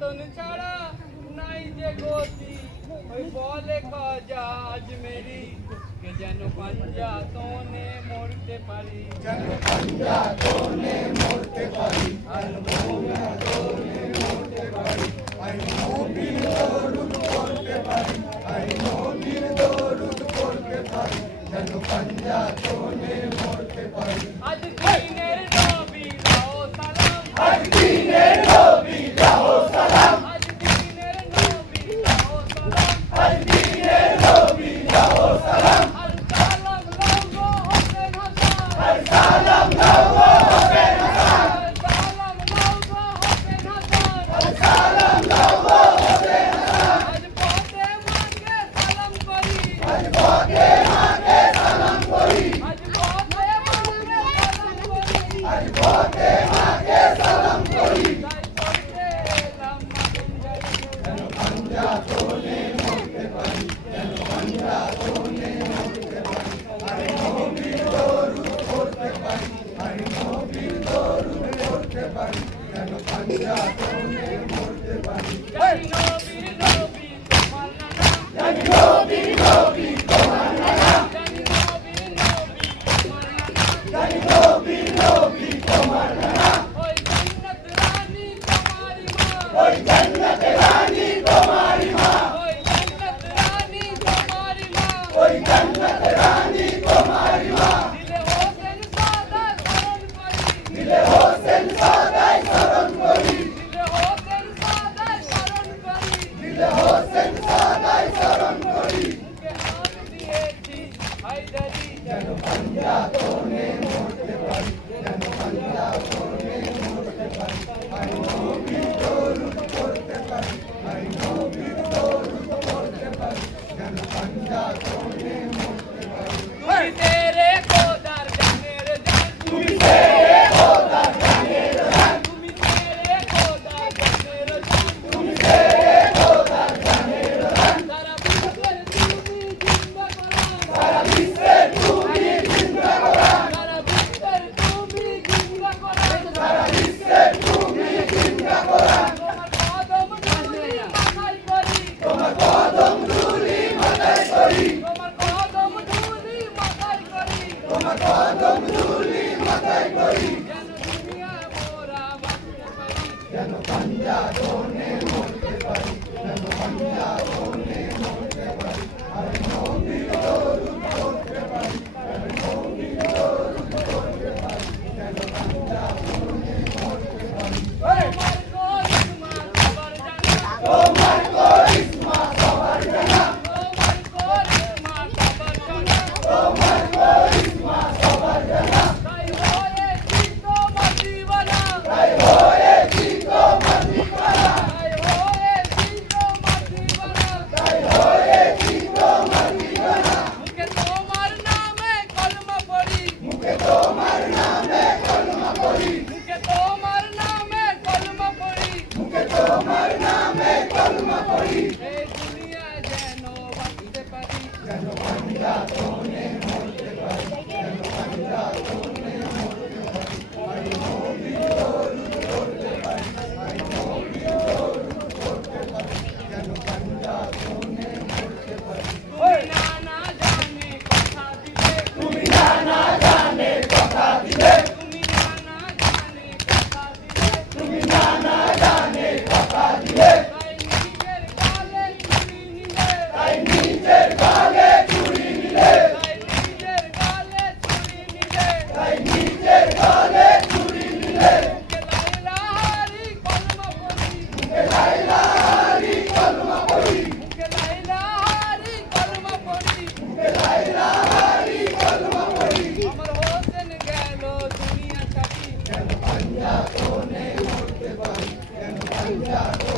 বেতন ছাড়া নাই যে গতি, ওই বলে খাজা আজমেরি কে যেন পাঞ্জাতনে মরতে পারি, যেন পাঞ্জাতনে মরতে পারি, আর পাঞ্জাতনে মরতে পারি, আর নবীর দরুদ পড়তে পারি, আর নবীর দরুদ পড়তে পারি, যেন পাঞ্জাতনে মরতে পারি। আজ দিনের নবী দাও সালাম, আজ দিনের নবী দাও সালাম, আজ দিনের নবী দাও সালাম, আজ দিনের নবী দাও সালাম, আর সালাম লাও গো হোসেন হাসান, আর সালাম দাও গো হোসেন হাসান, আর সালাম লাও গো হোসেন হাসান, আর সালাম দাও গো হোসেন হাসান। আজ পথে মাকে সালাম করি, আজ পথে মাকে সালাম করি, আজ পথে মাকে সালাম করি, আজ পথে মাকে সালাম করি, তাই পড়তে এলাম মাতঙ্গারি, যেন পাঞ্জাতনে মরতে পারি, যেন পাঞ্জাতনে মরতে পারি, আর নবীর দরুদ পড়তে পারি, আর নবীর দরুদ পড়তে পারি, যেন পাঞ্জাতনে মরতে পারি। জানি নবীর নবী তোমার নানা, জানি নবীর নবী তোমার নাম, জানি নবীর নবী তোমার নানা, জানি নবীর নবী তোমার নাম, ওই জান্নাত রানী তোমারি মা, ওই জান্নাতে রানী তোমারই মা, ওই জান্নাত রানী তোমারি মা, ওই জান্নাতে রানী তোমারই মা। দিলে হোসেন সাদায় স্মরণ করি, দিলে হোসেন সাদায় স্মরণ করি, দিলে হোসেন সাদায় স্মরণ করি, দিলে হোসেন সাদায় স্মরণ করি, বুকে হাত দিয়েছি হায়দারি, যেন পাঞ্জাতনে মরতে পারি, যেন পাঞ্জাতনে মরতে পারি, আর নবীর দরুদ পড়তে পারি, আর নবীর দরুদ পড়তে পারি, যেন পাঞ্জাতনে মরতে পারি। তুই তেরে খোদার জানের জান, তুমি তেরে খোদার জানের জান, তুমি তেরে খোদার জানের জান, তুমি তেরে খোদার জানের জান, সারা বিশ্বের তুমি জিন্দা করান, সারা বিশ্বের তুমি জিন্দা করান, সারা বিশ্বের তুমি জিন্দা সারা বিশ্বের তুমি জিন্দা করান, করান। তোমার কদম ধুলি মাথায় করি, তোমার কদম ধুলি মাথায় করি, তোমার কদম ধুলি মাথায় করি, তোমার কদম ধুলি মাথায় করি, যেন দুনিয়া মোরা বাঁচতে পারি, যেন পাঞ্জাতনে মরতে পারি, যেন পাঞ্জাতনে মরতে পারি, আর নবীর দরুদ পড়তে পারি, আর নবীর দরুদ পড়তে পারি, যেন পাঞ্জাতনে মরতে পারি। তোমার করিশ্মা সবার জানা, তোমার করিশ্মা সবার জানা, তোমার করিশ্মা সবার জানা, তোমার করিশ্মা সবার জানা, তাই হয়েছি তোমার দিওয়ানা, তাই হয়েছি তোমার দিওয়ানা, তাই হয়েছি তোমার দিওয়ানা, তাই হয়েছি তোমার দিওয়ানা। মুখে তোমার নামে কলমা পড়ি, মুখে তোমার নামে কলমা পড়ি, মুখে তোমার নামে কলমা পড়ি, মুখে তোমার নামে কলমা পড়ি, এই দুনিয়া যেন বাঁচতে পারি, যেন পাঞ্জাতনে মরতে পারি, যেন পাঞ্জাতনে মরতে পারি, আর নবীর দরুদ পড়তে পারি, আর নবীর দরুদ পড়তে পারি, যেন পাঞ্জাতনে মরতে পারি। তুমি না জানে কথা দিলে, তুমি নানা জানে কথা দিলে, তুমি তুমি না জানে কথা দিলে, নানা জানে কথা দিলে, তাই নিজের গালে চুরি নিলে, তাই নিজের গালে চুরি নিলে, তাই নিজের গালে চুরি নিলে, তাই নিজের গালে চুরি নিলে, মুখে লাইলা হারি কলমা পড়ি, মুখে লাইলা হারি কলমা পড়ি, মুখে লাইলা হারি কলমা পড়ি, মুখে লাইলা হারি কলমা পড়ি, আমার হোসেন গেল দুনিয়া ছাড়ি, যেন পাঞ্জাতনে মরতে পারি, যেন পাঞ্জাতনে